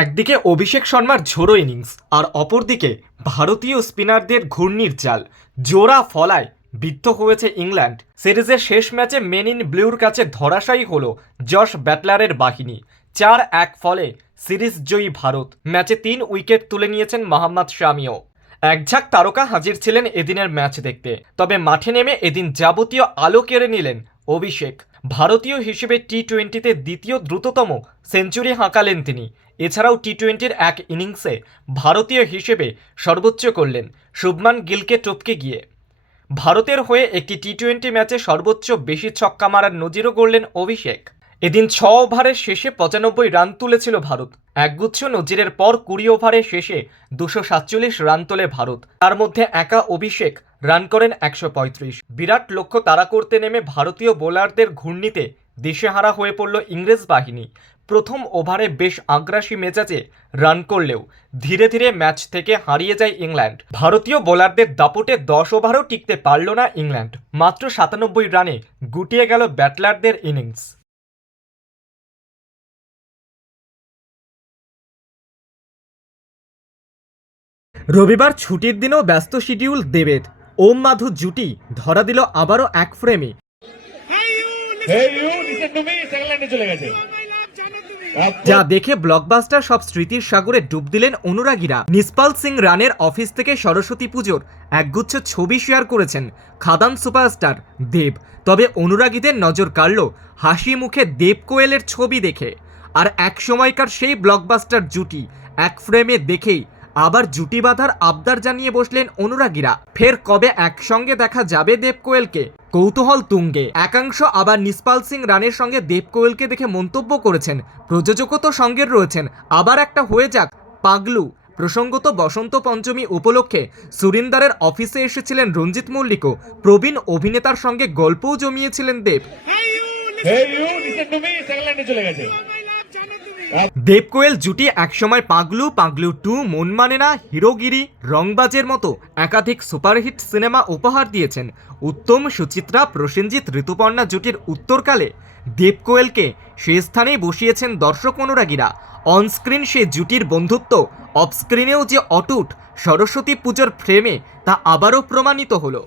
একদিকে অভিষেক শর্মার ঝোড়ো ইনিংস, আর অপরদিকে ভারতীয় স্পিনারদের ঘূর্ণির চাল জোড়া ফলায় বিদ্ধ হয়েছে ইংল্যান্ড। সিরিজের শেষ ম্যাচে মেন ইন ব্লুর কাছে ধরাশায়ী হল জশ ব্যাটলারের বাহিনী। চার এক ফলে সিরিজ জয়ী ভারত। ম্যাচে তিন উইকেট তুলে নিয়েছেন মোহাম্মদ শামিও। একঝাক তারকা হাজির ছিলেন এদিনের ম্যাচ দেখতে। তবে মাঠে নেমে এদিন যাবতীয় আলো কেড়ে নিলেন অভিষেক। ভারতীয় হিসেবে টি টোয়েন্টিতে দ্বিতীয় দ্রুততম সেঞ্চুরি হাঁকালেন তিনি। এছাড়াও টি টোয়েন্টির এক ইনিংসে ভারতীয় হিসেবে সর্বোচ্চ করলেন শুভমান গিলকে টপকে গিয়ে। ভারতের হয়ে একটি টি টোয়েন্টি ম্যাচে সর্বোচ্চ বেশি ছক্কা মারার নজিরও গড়লেন অভিষেক। এদিন ছ ওভারের শেষে পঁচানব্বই রান তুলেছিল ভারত। একগুচ্ছ নজিরের পর কুড়ি ওভারের শেষে দুশো সাতচল্লিশ রান তোলে ভারত। তার মধ্যে একা অভিষেক রান করেন একশো পঁয়ত্রিশ। বিরাট লক্ষ্য তাড়া করতে নেমে ভারতীয় বোলারদের ঘূর্ণিতে দিশেহারা হয়ে পড়ল ইংরেজ বাহিনী। প্রথম ওভারে বেশ আগ্রাসী মেজাজে রান করলেও ধীরে ধীরে ম্যাচ থেকে হারিয়ে যায় ইংল্যান্ড। ভারতীয় বোলারদের দাপটে দশ ওভারও টিকতে পারল না ইংল্যান্ড। মাত্র সাতানব্বই রানে গুটিয়ে গেল ব্যাটলারদের ইনিংস। রবিবার ছুটির দিনেও ব্যস্ত শিডিউল দেবের। ওম মাধু জুটি ধরা দিল আবারও এক ফ্রেমে। যা দেখে ব্লকবাস্টার সব স্মৃতির সাগরে ডুব দিলেন অনুরাগীরা। নিসপাল সিং রানের অফিস থেকে সরস্বতী পুজোর একগুচ্ছ ছবি শেয়ার করেছেন খাদান সুপারস্টার দেব। তবে অনুরাগীদের নজর কাড়ল হাসি মুখে দেব কোয়েলের ছবি দেখে। আর এক সময়কার সেই ব্লকবাস্টার জুটি এক ফ্রেমে দেখেই আবার জুটি বাঁধার আবদার জানিয়ে বসলেন অনুরাগীরা। ফের কবে একসঙ্গে দেখা যাবে দেব কোয়েলকে কৌতূহল তুঙ্গে। একাংশ আবার নিসপাল সিং রানের সঙ্গে দেব কোয়েলকে দেখে মন্তব্য করেছেন। প্রযোজকও তো সঙ্গের রয়েছেন। আবার একটা হয়ে যাক। পাগলু। প্রসঙ্গত বসন্ত পঞ্চমী উপলক্ষে সুরিন্দারের অফিসে এসেছিলেন রঞ্জিত মল্লিকও। প্রবীণ অভিনেতার সঙ্গে গল্পও জমিয়েছিলেন দেব। চলে গেছে। দেব কোয়েল জুটি একসময় পাগলু পাগলু টু, মন মানে না, হিরোগিরি, রংবাজের মতো একাধিক সুপারহিট সিনেমা উপহার দিয়েছেন। উত্তম সুচিত্রা, প্রসেনজিৎ ঋতুপর্ণা জুটির উত্তরকালে দেবকোয়েলকে সে স্থানেই বসিয়েছেন দর্শক অনুরাগীরা। অনস্ক্রিন সে জুটির বন্ধুত্ব, অফস্ক্রিনেও যে অটুট সরস্বতী পুজোর ফ্রেমে তা আবারও প্রমাণিত হলো।